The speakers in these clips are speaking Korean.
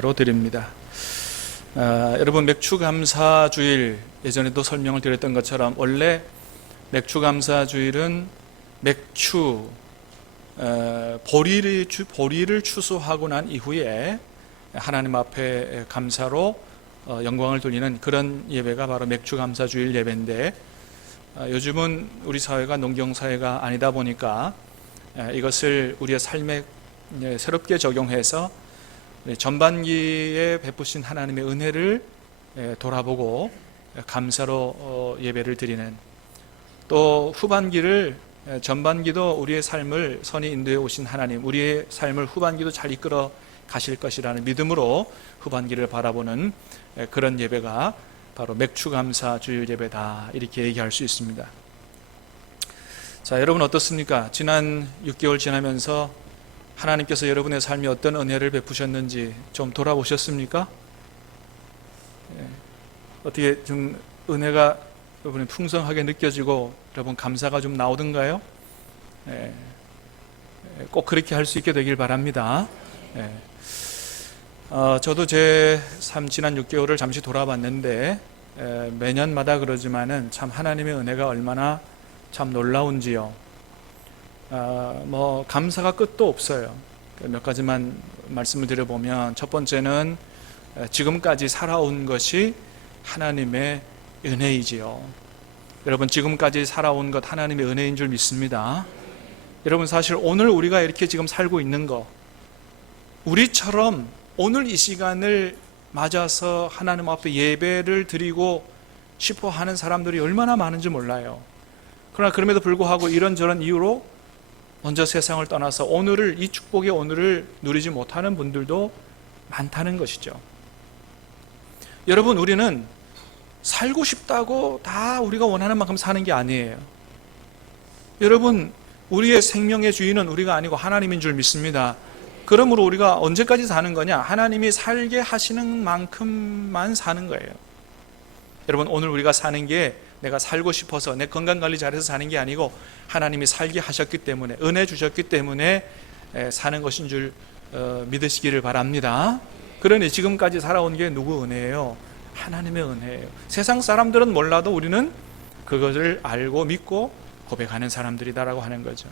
예배로 드립니다. 여러분, 맥추감사주일, 예전에도 설명을 드렸던 것처럼 원래 맥추감사주일은 맥추 보리를 추수하고 난 이후에 하나님 앞에 감사로 영광을 돌리는 그런 예배가 바로 맥추감사주일 예배인데, 요즘은 우리 사회가 농경사회가 아니다 보니까 이것을 우리의 삶에 새롭게 적용해서 전반기에 베푸신 하나님의 은혜를 돌아보고 감사로 예배를 드리는, 또 후반기를, 전반기도 우리의 삶을 선히 인도해 오신 하나님, 우리의 삶을 후반기도 잘 이끌어 가실 것이라는 믿음으로 후반기를 바라보는 그런 예배가 바로 맥추감사 주일 예배다, 이렇게 얘기할 수 있습니다. 자, 여러분 어떻습니까? 지난 6개월 지나면서 하나님께서 여러분의 삶에 어떤 은혜를 베푸셨는지 좀 돌아보셨습니까? 어떻게 좀 은혜가 여러분이 풍성하게 느껴지고 여러분 감사가 좀 나오던가요? 꼭 그렇게 할 수 있게 되길 바랍니다. 저도 제 삶 지난 6개월을 잠시 돌아봤는데, 매년마다 그러지만은 참 하나님의 은혜가 얼마나 참 놀라운지요. 감사가 끝도 없어요. 몇 가지만 말씀을 드려보면, 첫 번째는 지금까지 살아온 것이 하나님의 은혜이지요. 여러분, 지금까지 살아온 것 하나님의 은혜인 줄 믿습니다. 여러분, 사실 오늘 우리가 이렇게 지금 살고 있는 거, 우리처럼 오늘 이 시간을 맞아서 하나님 앞에 예배를 드리고 싶어 하는 사람들이 얼마나 많은지 몰라요. 그러나 그럼에도 불구하고 이런저런 이유로 먼저 세상을 떠나서 이 축복의 오늘을 누리지 못하는 분들도 많다는 것이죠. 여러분, 우리는 살고 싶다고 다 우리가 원하는 만큼 사는 게 아니에요. 여러분, 우리의 생명의 주인은 우리가 아니고 하나님인 줄 믿습니다. 그러므로 우리가 언제까지 사는 거냐? 하나님이 살게 하시는 만큼만 사는 거예요. 여러분, 오늘 우리가 사는 게 내가 살고 싶어서 내 건강관리 잘해서 사는 게 아니고 하나님이 살게 하셨기 때문에, 은혜 주셨기 때문에 사는 것인 줄 믿으시기를 바랍니다. 그러니 지금까지 살아온 게 누구 은혜예요? 하나님의 은혜예요. 세상 사람들은 몰라도 우리는 그것을 알고 믿고 고백하는 사람들이다라고 하는 거죠.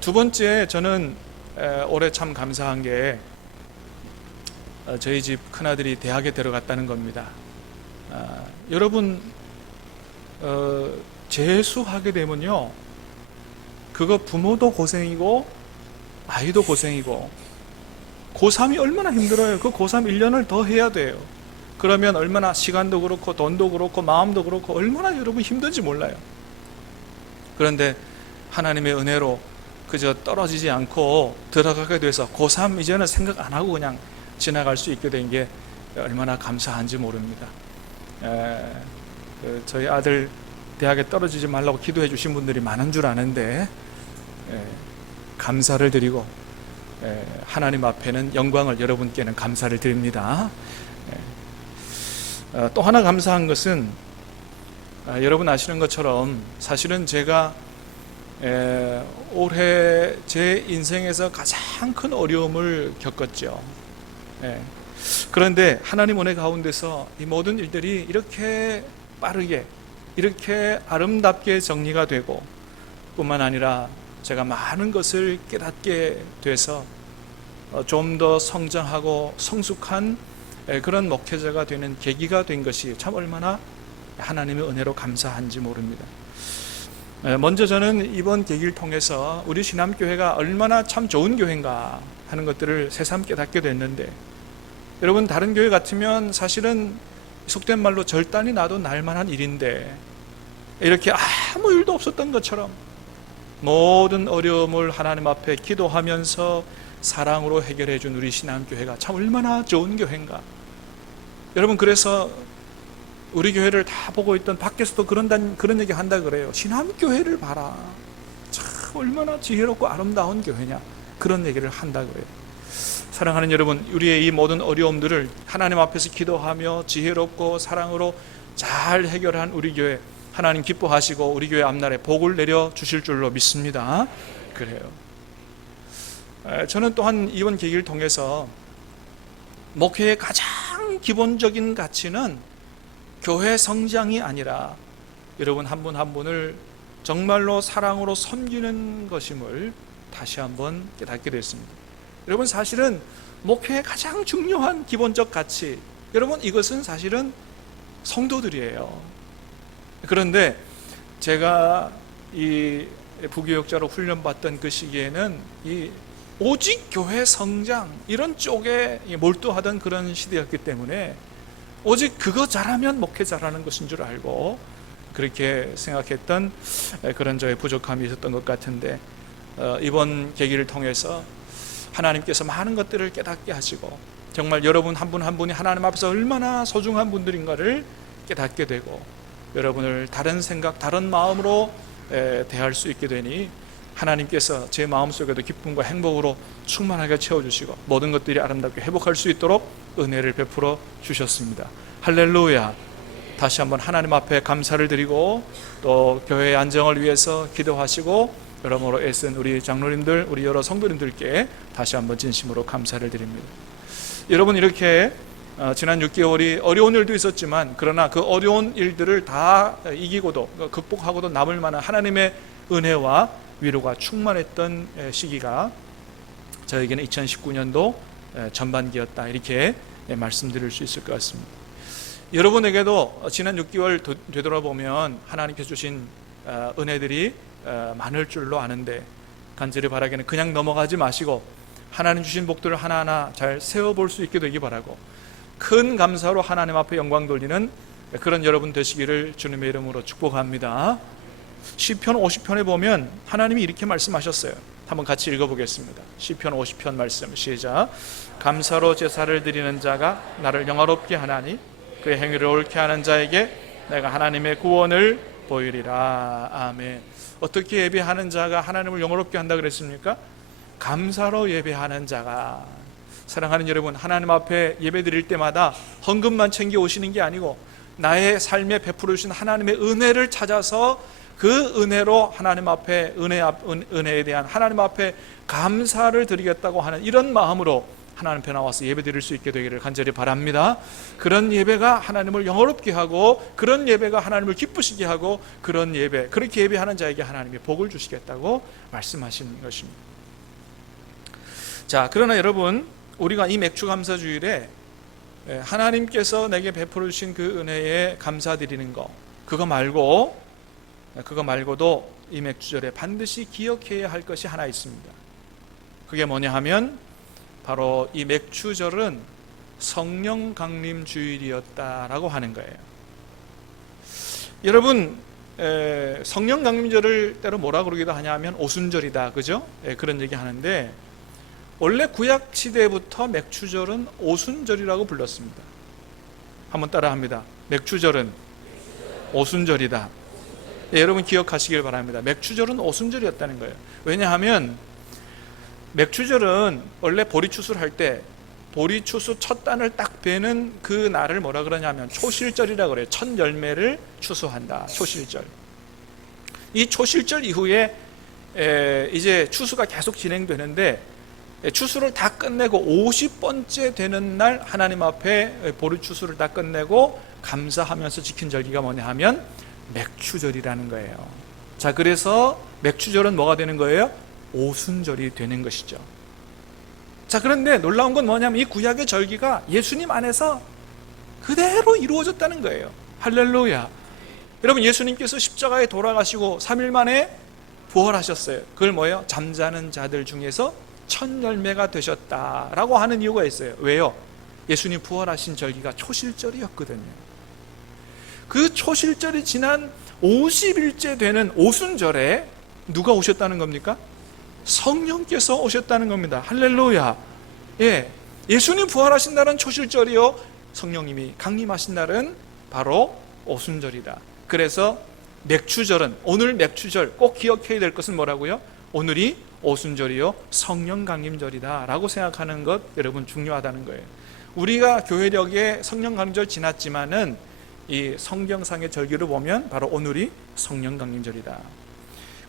두 번째, 저는 올해 참 감사한 게 저희 집 큰아들이 대학에 들어갔다는 겁니다. 여러분, 재수하게 되면요, 그거 부모도 고생이고 아이도 고생이고, 고3이 얼마나 힘들어요. 그 고3 1년을 더 해야 돼요. 그러면 얼마나 시간도 그렇고 돈도 그렇고 마음도 그렇고 얼마나 여러분 힘든지 몰라요. 그런데 하나님의 은혜로 그저 떨어지지 않고 들어가게 돼서 고3 이제는 생각 안 하고 그냥 지나갈 수 있게 된 게 얼마나 감사한지 모릅니다. 저희 아들 대학에 떨어지지 말라고 기도해 주신 분들이 많은 줄 아는데, 감사를 드리고 하나님 앞에는 영광을, 여러분께는 감사를 드립니다. 또 하나 감사한 것은, 여러분 아시는 것처럼 사실은 제가 올해 제 인생에서 가장 큰 어려움을 겪었죠. 그런데 하나님 은혜 가운데서 이 모든 일들이 이렇게 빠르게, 이렇게 아름답게 정리가 되고, 뿐만 아니라 제가 많은 것을 깨닫게 돼서 좀 더 성장하고 성숙한 그런 목회자가 되는 계기가 된 것이 참 얼마나 하나님의 은혜로 감사한지 모릅니다. 먼저 저는 이번 계기를 통해서 우리 신암교회가 얼마나 참 좋은 교회인가 하는 것들을 새삼 깨닫게 됐는데, 여러분, 다른 교회 같으면 사실은 속된 말로 절단이 나도 날만한 일인데, 이렇게 아무 일도 없었던 것처럼 모든 어려움을 하나님 앞에 기도하면서 사랑으로 해결해 준 우리 신암교회가 참 얼마나 좋은 교회인가. 여러분, 그래서 우리 교회를 다 보고 있던 밖에서도 그런 얘기 한다 그래요. 신암교회를 봐라, 참 얼마나 지혜롭고 아름다운 교회냐, 그런 얘기를 한다 그래요. 사랑하는 여러분, 우리의 이 모든 어려움들을 하나님 앞에서 기도하며 지혜롭고 사랑으로 잘 해결한 우리 교회, 하나님 기뻐하시고 우리 교회 앞날에 복을 내려 주실 줄로 믿습니다. 그래요. 저는 또한 이번 계기를 통해서 목회의 가장 기본적인 가치는 교회 성장이 아니라 여러분 한 분 한 분을 정말로 사랑으로 섬기는 것임을 다시 한번 깨닫게 됐습니다. 여러분, 사실은 목회의 가장 중요한 기본적 가치, 여러분, 이것은 사실은 성도들이에요. 그런데 제가 이 부교육자로 훈련받던 그 시기에는 이 오직 교회 성장 이런 쪽에 몰두하던 그런 시대였기 때문에 오직 그거 잘하면 목회 잘하는 것인 줄 알고 그렇게 생각했던 그런 저의 부족함이 있었던 것 같은데, 이번 계기를 통해서 하나님께서 많은 것들을 깨닫게 하시고 정말 여러분 한 분 한 분이 하나님 앞에서 얼마나 소중한 분들인가를 깨닫게 되고 여러분을 다른 생각, 다른 마음으로 대할 수 있게 되니 하나님께서 제 마음속에도 기쁨과 행복으로 충만하게 채워주시고 모든 것들이 아름답게 회복할 수 있도록 은혜를 베풀어 주셨습니다. 할렐루야. 다시 한번 하나님 앞에 감사를 드리고 또 교회의 안정을 위해서 기도하시고 여러모로 애쓴 우리 장로님들, 우리 여러 성도님들께 다시 한번 진심으로 감사를 드립니다. 여러분, 이렇게 지난 6개월이 어려운 일도 있었지만 그러나 그 어려운 일들을 다 이기고도 극복하고도 남을 만한 하나님의 은혜와 위로가 충만했던 시기가 저에게는 2019년도 전반기였다, 이렇게 말씀드릴 수 있을 것 같습니다. 여러분에게도 지난 6개월 되돌아보면 하나님께서 주신 은혜들이 많을 줄로 아는데 간절히 바라기는 그냥 넘어가지 마시고 하나님 주신 복들을 하나하나 잘 세워볼 수 있게 되기 바라고 큰 감사로 하나님 앞에 영광 돌리는 그런 여러분 되시기를 주님의 이름으로 축복합니다. 시편 50편에 보면 하나님이 이렇게 말씀하셨어요. 한번 같이 읽어보겠습니다. 시편 50편 말씀 시작. 감사로 제사를 드리는 자가 나를 영화롭게 하나니 그의 행위를 옳게 하는 자에게 내가 하나님의 구원을 보이리라. 아멘. 어떻게 예배하는 자가 하나님을 영화롭게 한다 그랬습니까? 감사로 예배하는 자가. 사랑하는 여러분, 하나님 앞에 예배 드릴 때마다 헌금만 챙겨 오시는 게 아니고 나의 삶에 베풀어 주신 하나님의 은혜를 찾아서 그 은혜로 하나님 앞에 은혜에 대한 하나님 앞에 감사를 드리겠다고 하는 이런 마음으로 하나님 앞에 나와서 예배 드릴 수 있게 되기를 간절히 바랍니다. 그런 예배가 하나님을 영화롭게 하고 그런 예배가 하나님을 기쁘시게 하고 그런 예배, 그렇게 예배하는 자에게 하나님이 복을 주시겠다고 말씀하신 것입니다. 자, 그러나 여러분, 우리가 이 맥주감사주일에 하나님께서 내게 베풀어 주신 그 은혜에 감사드리는 거, 그거 말고도 이 맥주절에 반드시 기억해야 할 것이 하나 있습니다. 그게 뭐냐 하면 바로 이 맥주절은 성령 강림 주일이었다라고 하는 거예요. 여러분, 성령 강림절을 때로 뭐라 그러기도 하냐면 오순절이다, 그죠? 그런 얘기 하는데 원래 구약 시대부터 맥주절은 오순절이라고 불렀습니다. 한번 따라합니다. 맥주절은 오순절이다. 여러분 기억하시길 바랍니다. 맥주절은 오순절이었다는 거예요. 왜냐하면 맥주절은 원래 보리추수를 할 때 보리추수 첫 단을 딱 베는 그 날을 뭐라 그러냐면 초실절이라고 그래요. 첫 열매를 추수한다. 초실절. 이 초실절 이후에 이제 추수가 계속 진행되는데 추수를 다 끝내고 50번째 되는 날 하나님 앞에 보리추수를 다 끝내고 감사하면서 지킨 절기가 뭐냐 하면 맥주절이라는 거예요. 자, 그래서 맥주절은 뭐가 되는 거예요? 오순절이 되는 것이죠. 자, 그런데 놀라운 건 뭐냐면 이 구약의 절기가 예수님 안에서 그대로 이루어졌다는 거예요. 할렐루야. 여러분, 예수님께서 십자가에 돌아가시고 3일 만에 부활하셨어요. 그걸 뭐예요? 잠자는 자들 중에서 첫 열매가 되셨다라고 하는 이유가 있어요. 왜요? 예수님 부활하신 절기가 초실절이었거든요. 그 초실절이 지난 50일째 되는 오순절에 누가 오셨다는 겁니까? 성령께서 오셨다는 겁니다. 할렐루야. 예, 예수님 부활하신 날은 초실절이요, 성령님이 강림하신 날은 바로 오순절이다. 그래서 맥주절은, 오늘 맥주절 꼭 기억해야 될 것은 뭐라고요? 오늘이 오순절이요 성령 강림절이다 라고 생각하는 것, 여러분 중요하다는 거예요. 우리가 교회력에 성령 강림절 지났지만은 이 성경상의 절기를 보면 바로 오늘이 성령 강림절이다.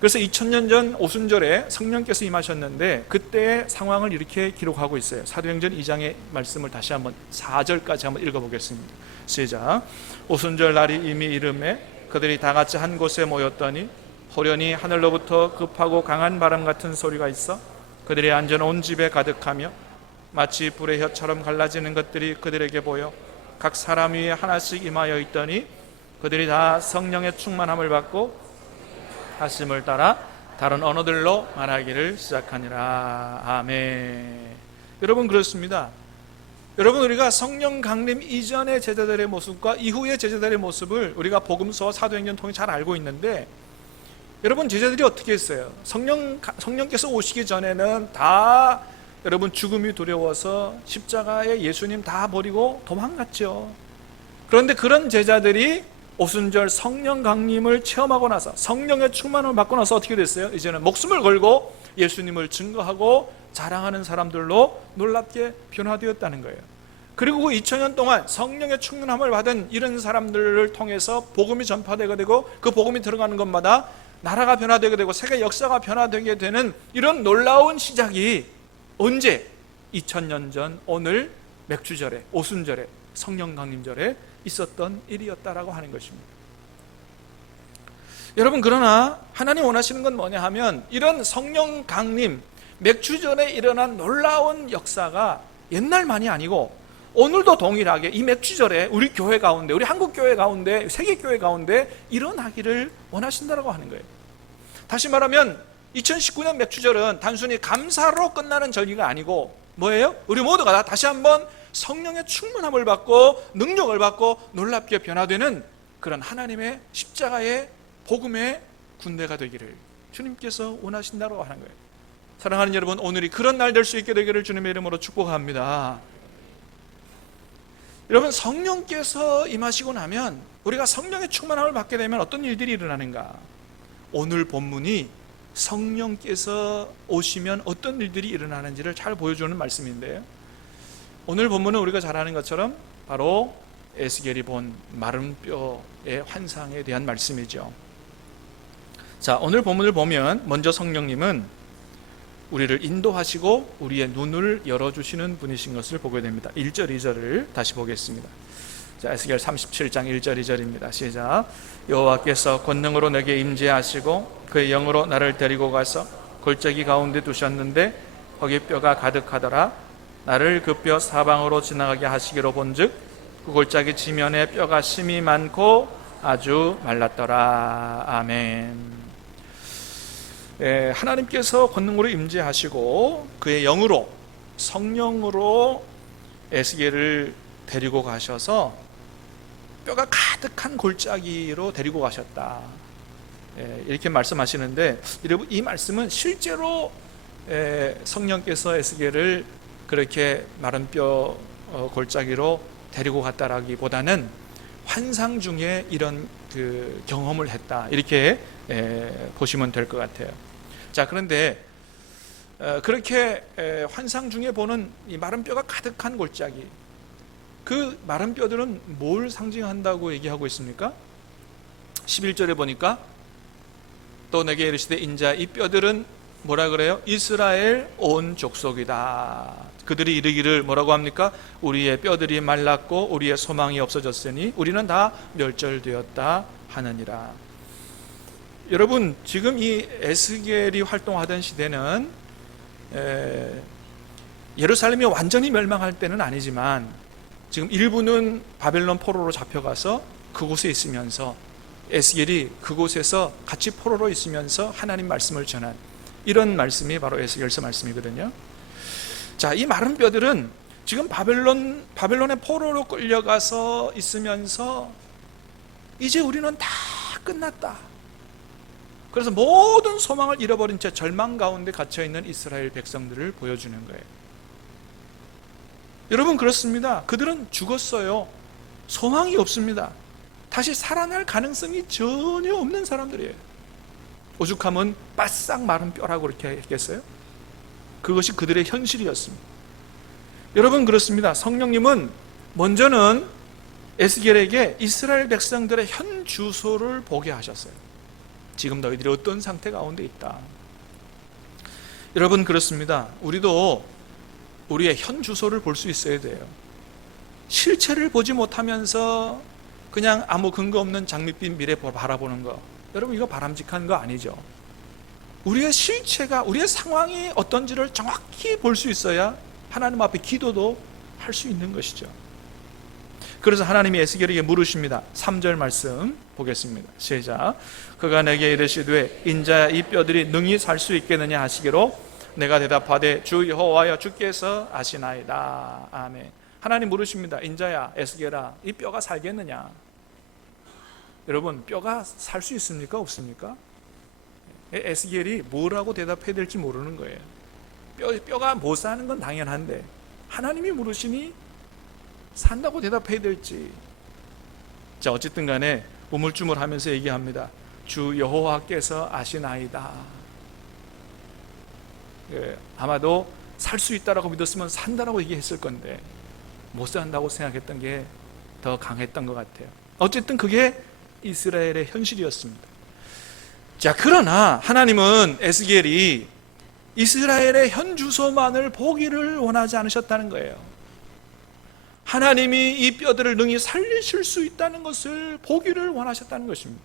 그래서 2000년 전 오순절에 성령께서 임하셨는데 그때의 상황을 이렇게 기록하고 있어요. 사도행전 2장의 말씀을 다시 한번 4절까지 한번 읽어보겠습니다. 시작. 오순절 날이 이미 이름에 그들이 다 같이 한 곳에 모였더니 호련히 하늘로부터 급하고 강한 바람 같은 소리가 있어 그들이 앉은 온 집에 가득하며 마치 불의 혀처럼 갈라지는 것들이 그들에게 보여 각 사람 위에 하나씩 임하여 있더니 그들이 다 성령의 충만함을 받고 하심을 따라 다른 언어들로 말하기를 시작하니라. 아멘. 여러분 그렇습니다. 여러분 우리가 성령 강림 이전의 제자들의 모습과 이후의 제자들의 모습을 우리가 복음서와 사도행전 통해 잘 알고 있는데 여러분 제자들이 어떻게 했어요? 성령께서 오시기 전에는 다 여러분 죽음이 두려워서 십자가에 예수님 다 버리고 도망갔죠. 그런데 그런 제자들이 오순절 성령 강림을 체험하고 나서 성령의 충만을 받고 나서 어떻게 됐어요? 이제는 목숨을 걸고 예수님을 증거하고 자랑하는 사람들로 놀랍게 변화되었다는 거예요. 그리고 2000년 동안 성령의 충만함을 받은 이런 사람들을 통해서 복음이 전파되게 되고 그 복음이 들어가는 것마다 나라가 변화되게 되고 세계 역사가 변화되게 되는 이런 놀라운 시작이 언제? 2000년 전 오늘 맥주절에 오순절에 성령 강림절에 있었던 일이었다라고 하는 것입니다. 여러분 그러나 하나님 원하시는 건 뭐냐 하면 이런 성령 강림 맥주절에 일어난 놀라운 역사가 옛날만이 아니고 오늘도 동일하게 이 맥주절에 우리 교회 가운데 우리 한국 교회 가운데 세계 교회 가운데 일어나기를 원하신다라고 하는 거예요. 다시 말하면 2019년 맥주절은 단순히 감사로 끝나는 절기가 아니고 뭐예요? 우리 모두가 다 다시 한번 성령의 충만함을 받고 능력을 받고 놀랍게 변화되는 그런 하나님의 십자가의 복음의 군대가 되기를 주님께서 원하신다고 하는 거예요. 사랑하는 여러분 오늘이 그런 날 될 수 있게 되기를 주님의 이름으로 축복합니다. 여러분 성령께서 임하시고 나면 우리가 성령의 충만함을 받게 되면 어떤 일들이 일어나는가? 오늘 본문이 성령께서 오시면 어떤 일들이 일어나는지를 잘 보여주는 말씀인데요. 오늘 본문은 우리가 잘 아는 것처럼 바로 에스겔이 본 마른 뼈의 환상에 대한 말씀이죠. 자, 오늘 본문을 보면 먼저 성령님은 우리를 인도하시고 우리의 눈을 열어주시는 분이신 것을 보게 됩니다. 1절 2절을 다시 보겠습니다. 자, 에스겔 37장 1절 2절입니다. 시작. 여호와께서 권능으로 내게 임재하시고 그의 영으로 나를 데리고 가서 골짜기 가운데 두셨는데 거기 뼈가 가득하더라. 나를 그 뼈 사방으로 지나가게 하시기로 본즉 그 골짜기 지면에 뼈가 심이 많고 아주 말랐더라. 아멘. 하나님께서 권능으로 임재하시고 그의 영으로 성령으로 에스겔을 데리고 가셔서 뼈가 가득한 골짜기로 데리고 가셨다. 이렇게 말씀하시는데 이 말씀은 실제로 성령께서 에스겔을 그렇게 마른 뼈 골짜기로 데리고 갔다라기보다는 환상 중에 이런 그 경험을 했다 이렇게 보시면 될 것 같아요. 자, 그런데 그렇게 환상 중에 보는 이 마른 뼈가 가득한 골짜기, 그 마른 뼈들은 뭘 상징한다고 얘기하고 있습니까? 11절에 보니까 또 내게 이르시되 인자 이 뼈들은 뭐라 그래요? 이스라엘 온 족속이다. 그들이 이르기를 뭐라고 합니까? 우리의 뼈들이 말랐고 우리의 소망이 없어졌으니 우리는 다 멸절되었다 하느니라. 여러분 지금 이 에스겔이 활동하던 시대는 예루살렘이 완전히 멸망할 때는 아니지만 지금 일부는 바벨론 포로로 잡혀가서 그곳에 있으면서 에스겔이 그곳에서 같이 포로로 있으면서 하나님 말씀을 전한 이런 말씀이 바로 에스겔서 말씀이거든요. 자, 이 마른 뼈들은 지금 바벨론의 포로로 끌려가서 있으면서 이제 우리는 다 끝났다. 그래서 모든 소망을 잃어버린 채 절망 가운데 갇혀있는 이스라엘 백성들을 보여주는 거예요. 여러분 그렇습니다. 그들은 죽었어요. 소망이 없습니다. 다시 살아날 가능성이 전혀 없는 사람들이에요. 오죽하면 바싹 마른 뼈라고 그렇게 했겠어요? 그것이 그들의 현실이었습니다. 여러분 그렇습니다. 성령님은 먼저는 에스겔에게 이스라엘 백성들의 현 주소를 보게 하셨어요. 지금 너희들이 어떤 상태 가운데 있다. 여러분, 그렇습니다. 우리도 우리의 현 주소를 볼 수 있어야 돼요. 실체를 보지 못하면서 그냥 아무 근거 없는 장밋빛 미래 바라보는 거, 여러분 이거 바람직한 거 아니죠. 우리의 실체가, 우리의 상황이 어떤지를 정확히 볼 수 있어야 하나님 앞에 기도도 할 수 있는 것이죠. 그래서 하나님이 에스겔에게 물으십니다. 3절 말씀 보겠습니다. 시작. 그가 내게 이르시되 인자야 이 뼈들이 능히 살 수 있겠느냐 하시기로 내가 대답하되 주 여호와여 주께서 아시나이다. 아멘. 하나님 물으십니다. 인자야, 에스겔아, 이 뼈가 살겠느냐? 여러분, 뼈가 살 수 있습니까? 없습니까? 에스겔이 뭐라고 대답해야 될지 모르는 거예요. 뼈가 못 사는 건 당연한데 하나님이 물으시니 산다고 대답해야 될지. 자, 어쨌든 간에 우물쭈물하면서 얘기합니다. 주 여호와께서 아시나이다. 아마도 살 수 있다라고 믿었으면 산다라고 얘기했을 건데 못 산다고 생각했던 게 더 강했던 것 같아요. 어쨌든 그게 이스라엘의 현실이었습니다. 자, 그러나 하나님은 에스겔이 이스라엘의 현 주소만을 보기를 원하지 않으셨다는 거예요. 하나님이 이 뼈들을 능히 살리실 수 있다는 것을 보기를 원하셨다는 것입니다.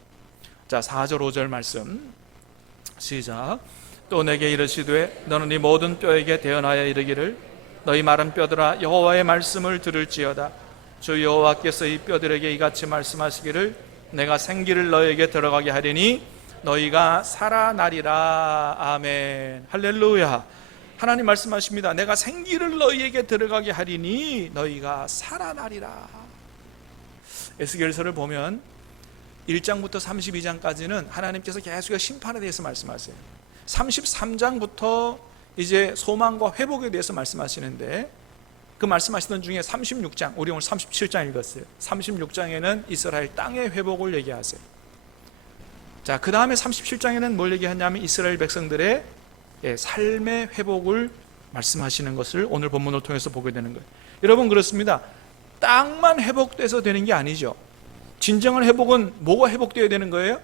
자, 4절 5절 말씀 시작. 또 내게 이르시되 너는 이 모든 뼈에게 대언하여 이르기를 너희 마른 뼈들아 여호와의 말씀을 들을지어다. 주 여호와께서 이 뼈들에게 이같이 말씀하시기를 내가 생기를 너희에게 들어가게 하리니 너희가 살아나리라. 아멘. 할렐루야. 하나님 말씀하십니다. 내가 생기를 너희에게 들어가게 하리니 너희가 살아나리라. 에스겔서를 보면 1장부터 32장까지는 하나님께서 계속 심판에 대해서 말씀하세요. 33장부터 이제 소망과 회복에 대해서 말씀하시는데 그 말씀하시던 중에 36장, 우리 오늘 37장 읽었어요. 36장에는 이스라엘 땅의 회복을 얘기하세요. 자, 그 다음에 37장에는 뭘 얘기하냐면 이스라엘 백성들의 삶의 회복을 말씀하시는 것을 오늘 본문을 통해서 보게 되는 거예요. 여러분, 그렇습니다. 땅만 회복돼서 되는 게 아니죠. 진정한 회복은 뭐가 회복되어야 되는 거예요?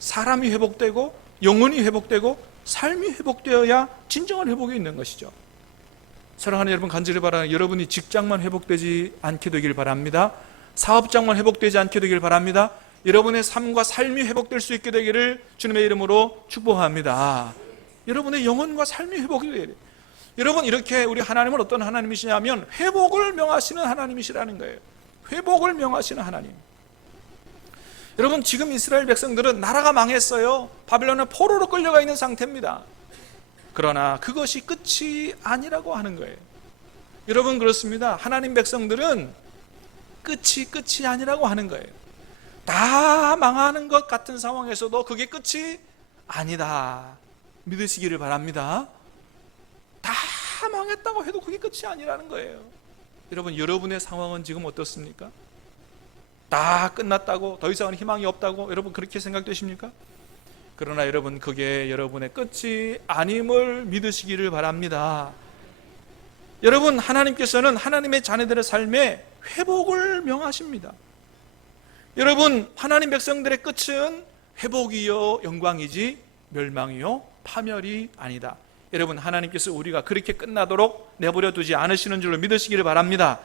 사람이 회복되고 영혼이 회복되고 삶이 회복되어야 진정한 회복이 있는 것이죠. 사랑하는 여러분, 간절히 바라는 여러분이 직장만 회복되지 않게 되길 바랍니다. 사업장만 회복되지 않게 되길 바랍니다. 여러분의 삶과 삶이 회복될 수 있게 되기를 주님의 이름으로 축복합니다. 여러분의 영혼과 삶이 회복이 돼야 돼요. 여러분, 이렇게 우리 하나님은 어떤 하나님이시냐면 회복을 명하시는 하나님이시라는 거예요. 회복을 명하시는 하나님. 여러분, 지금 이스라엘 백성들은 나라가 망했어요. 바벨론의 포로로 끌려가 있는 상태입니다. 그러나 그것이 끝이 아니라고 하는 거예요. 여러분, 그렇습니다. 하나님 백성들은 끝이 아니라고 하는 거예요. 다 망하는 것 같은 상황에서도 그게 끝이 아니다. 믿으시기를 바랍니다. 다 망했다고 해도 그게 끝이 아니라는 거예요. 여러분, 여러분의 상황은 지금 어떻습니까? 다 끝났다고, 더 이상은 희망이 없다고 여러분 그렇게 생각되십니까? 그러나 여러분, 그게 여러분의 끝이 아님을 믿으시기를 바랍니다. 여러분, 하나님께서는 하나님의 자녀들의 삶에 회복을 명하십니다. 여러분, 하나님 백성들의 끝은 회복이요 영광이지 멸망이요 파멸이 아니다. 여러분, 하나님께서 우리가 그렇게 끝나도록 내버려 두지 않으시는 줄로 믿으시기를 바랍니다.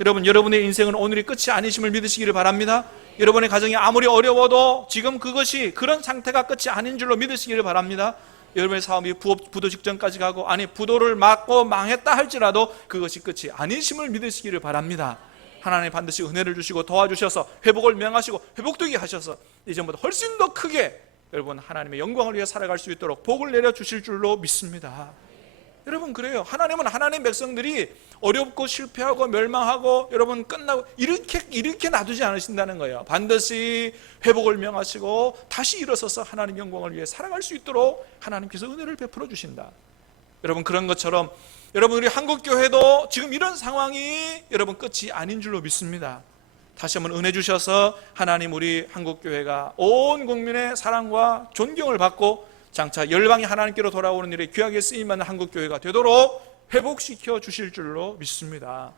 여러분, 여러분의 인생은 오늘이 끝이 아니심을 믿으시기를 바랍니다. 여러분의 가정이 아무리 어려워도 지금 그것이 그런 상태가 끝이 아닌 줄로 믿으시기를 바랍니다. 여러분의 사업이 부도 직전까지 가고, 아니 부도를 맞고 망했다 할지라도 그것이 끝이 아니심을 믿으시기를 바랍니다. 하나님 반드시 은혜를 주시고 도와주셔서 회복을 명하시고 회복되게 하셔서 이전보다 훨씬 더 크게 여러분 하나님의 영광을 위해 살아갈 수 있도록 복을 내려주실 줄로 믿습니다. 여러분, 그래요. 하나님은 하나님 백성들이 어렵고 실패하고 멸망하고 여러분 끝나고 이렇게 놔두지 않으신다는 거예요. 반드시 회복을 명하시고 다시 일어서서 하나님 영광을 위해 살아갈 수 있도록 하나님께서 은혜를 베풀어 주신다. 여러분, 그런 것처럼 여러분, 우리 한국교회도 지금 이런 상황이 여러분 끝이 아닌 줄로 믿습니다. 다시 한번 은혜 주셔서 하나님 우리 한국교회가 온 국민의 사랑과 존경을 받고 장차 열방이 하나님께로 돌아오는 일에 귀하게 쓰임받는 한국교회가 되도록 회복시켜 주실 줄로 믿습니다.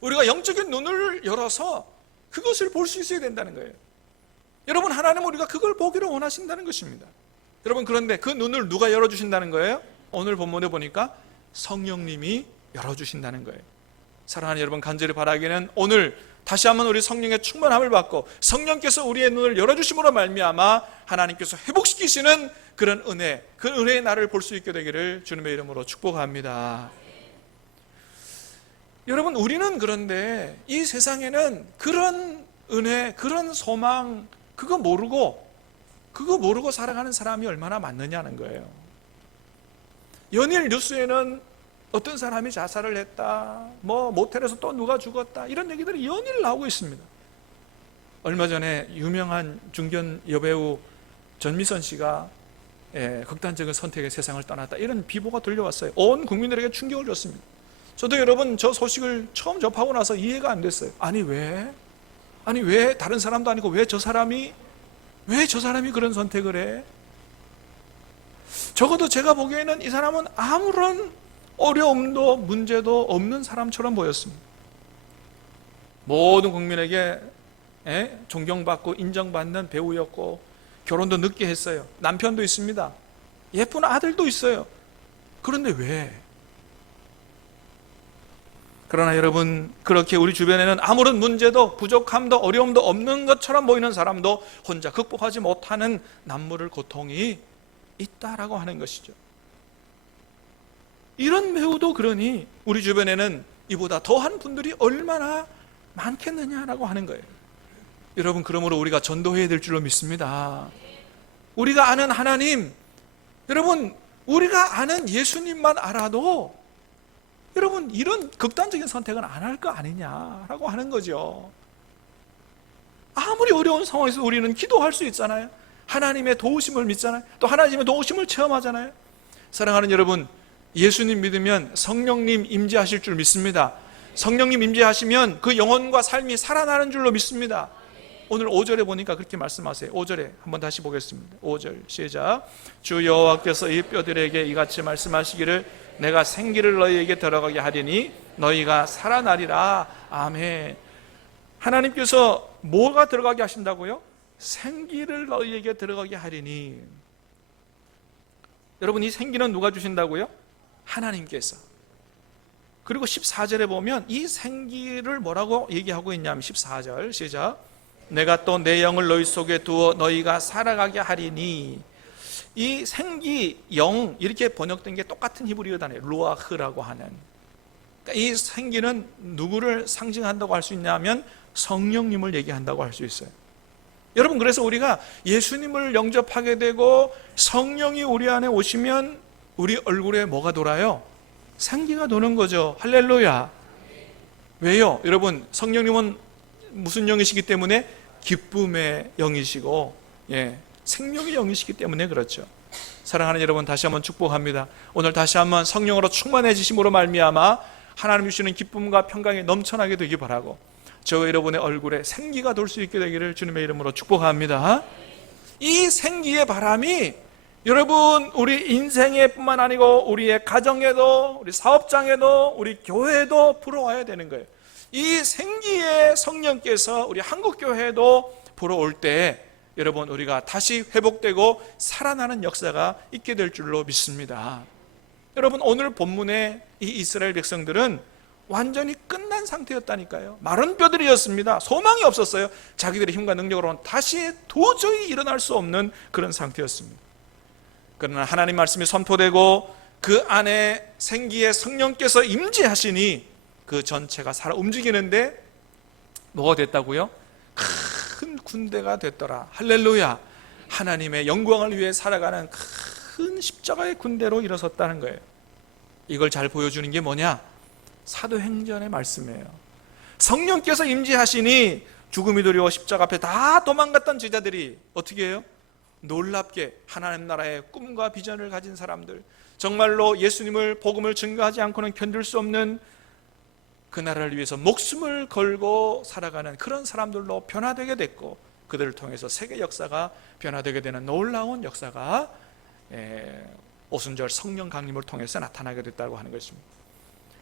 우리가 영적인 눈을 열어서 그것을 볼 수 있어야 된다는 거예요. 여러분, 하나님은 우리가 그걸 보기를 원하신다는 것입니다. 여러분, 그런데 그 눈을 누가 열어주신다는 거예요? 오늘 본문에 보니까 성령님이 열어주신다는 거예요. 사랑하는 여러분, 간절히 바라기는 오늘 다시 한번 우리 성령의 충만함을 받고 성령께서 우리의 눈을 열어주심으로 말미암아 하나님께서 회복시키시는 그런 은혜, 그 은혜의 날을 볼 수 있게 되기를 주님의 이름으로 축복합니다. 여러분, 우리는 그런데 이 세상에는 그런 은혜, 그런 소망, 그거 모르고 살아가는 사람이 얼마나 많느냐는 거예요. 연일 뉴스에는 어떤 사람이 자살을 했다, 모텔에서 또 누가 죽었다, 이런 얘기들이 연일 나오고 있습니다. 얼마 전에 유명한 중견 여배우 전미선 씨가 극단적인 선택의 세상을 떠났다, 이런 비보가 들려왔어요. 온 국민들에게 충격을 줬습니다. 저도 여러분, 저 소식을 처음 접하고 나서 이해가 안 됐어요. 아니 왜 다른 사람도 아니고 왜 저 사람이 그런 선택을 해? 적어도 제가 보기에는 이 사람은 아무런 어려움도 문제도 없는 사람처럼 보였습니다. 모든 국민에게 존경받고 인정받는 배우였고, 결혼도 늦게 했어요. 남편도 있습니다. 예쁜 아들도 있어요. 그런데 왜? 그러나 여러분, 그렇게 우리 주변에는 아무런 문제도 부족함도 어려움도 없는 것처럼 보이는 사람도 혼자 극복하지 못하는 남모를 고통이 있다라고 하는 것이죠. 이런 배우도 그러니 우리 주변에는 이보다 더한 분들이 얼마나 많겠느냐라고 하는 거예요. 여러분, 그러므로 우리가 전도해야 될 줄로 믿습니다. 우리가 아는 하나님, 여러분, 우리가 아는 예수님만 알아도 여러분, 이런 극단적인 선택은 안 할 거 아니냐라고 하는 거죠. 아무리 어려운 상황에서 우리는 기도할 수 있잖아요. 하나님의 도우심을 믿잖아요. 또 하나님의 도우심을 체험하잖아요. 사랑하는 여러분, 예수님 믿으면 성령님 임재하실 줄 믿습니다. 성령님 임재하시면 그 영혼과 삶이 살아나는 줄로 믿습니다. 오늘 5절에 보니까 그렇게 말씀하세요. 5절에 한번 다시 보겠습니다. 5절 시작. 주 여호와께서 이 뼈들에게 이같이 말씀하시기를 내가 생기를 너희에게 들어가게 하리니 너희가 살아나리라. 아멘. 하나님께서 뭐가 들어가게 하신다고요? 생기를 너희에게 들어가게 하리니. 여러분, 이 생기는 누가 주신다고요? 하나님께서. 그리고 14절에 보면 이 생기를 뭐라고 얘기하고 있냐면 14절 시작. 내가 또 내 영을 너희 속에 두어 너희가 살아가게 하리니. 이 생기, 영, 이렇게 번역된 게 똑같은 히브리어 단어예요. 루아흐라고 하는. 그러니까 이 생기는 누구를 상징한다고 할 수 있냐면 성령님을 얘기한다고 할 수 있어요. 여러분, 그래서 우리가 예수님을 영접하게 되고 성령이 우리 안에 오시면 우리 얼굴에 뭐가 돌아요? 생기가 도는 거죠. 할렐루야. 왜요? 여러분, 성령님은 무슨 영이시기 때문에? 기쁨의 영이시고 생명의 영이시기 때문에 그렇죠. 사랑하는 여러분, 다시 한번 축복합니다. 오늘 다시 한번 성령으로 충만해지심으로 말미암아 하나님 주시는 기쁨과 평강이 넘쳐나게 되기 바라고, 저 여러분의 얼굴에 생기가 돌 수 있게 되기를 주님의 이름으로 축복합니다. 이 생기의 바람이 여러분, 우리 인생에 뿐만 아니고 우리의 가정에도, 우리 사업장에도, 우리 교회에도 불어와야 되는 거예요. 이 생기의 성령께서 우리 한국교회에도 불어올 때 여러분, 우리가 다시 회복되고 살아나는 역사가 있게 될 줄로 믿습니다. 여러분, 오늘 본문의 이 이스라엘 백성들은 완전히 끝난 상태였다니까요. 마른 뼈들이었습니다. 소망이 없었어요. 자기들의 힘과 능력으로는 다시 도저히 일어날 수 없는 그런 상태였습니다. 그러나 하나님 말씀이 선포되고 그 안에 생기의 성령께서 임재하시니 그 전체가 살아 움직이는데 뭐가 됐다고요? 큰 군대가 됐더라. 할렐루야. 하나님의 영광을 위해 살아가는 큰 십자가의 군대로 일어섰다는 거예요. 이걸 잘 보여주는 게 뭐냐? 사도행전의 말씀이에요. 성령께서 임재하시니 죽음이 두려워 십자가 앞에 다 도망갔던 제자들이 어떻게 해요? 놀랍게 하나님 나라의 꿈과 비전을 가진 사람들, 정말로 예수님을 복음을 증거하지 않고는 견딜 수 없는 그 나라를 위해서 목숨을 걸고 살아가는 그런 사람들로 변화되게 됐고, 그들을 통해서 세계 역사가 변화되게 되는 놀라운 역사가 오순절 성령 강림을 통해서 나타나게 됐다고 하는 것입니다.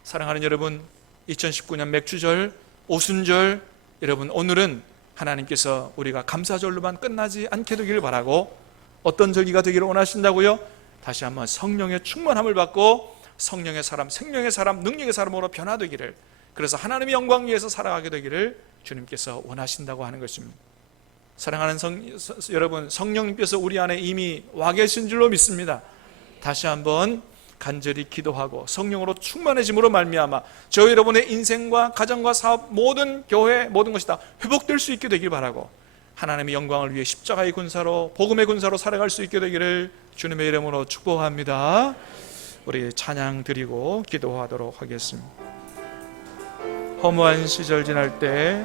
사랑하는 여러분, 2019년 맥주절, 오순절, 여러분 오늘은 하나님께서 우리가 감사절로만 끝나지 않게 되기를 바라고, 어떤 절기가 되기를 원하신다고요? 다시 한번 성령의 충만함을 받고 성령의 사람, 생명의 사람, 능력의 사람으로 변화되기를, 그래서 하나님의 영광 위에서 살아가게 되기를 주님께서 원하신다고 하는 것입니다. 사랑하는 여러분, 성령님께서 우리 안에 이미 와 계신 줄로 믿습니다. 다시 한번 간절히 기도하고 성령으로 충만해짐으로 말미암아 저 여러분의 인생과 가정과 사업, 모든 교회, 모든 것이 다 회복될 수 있게 되길 바라고, 하나님의 영광을 위해 십자가의 군사로, 복음의 군사로 살아갈 수 있게 되기를 주님의 이름으로 축복합니다. 우리 찬양 드리고 기도하도록 하겠습니다. 허무한 시절 지날 때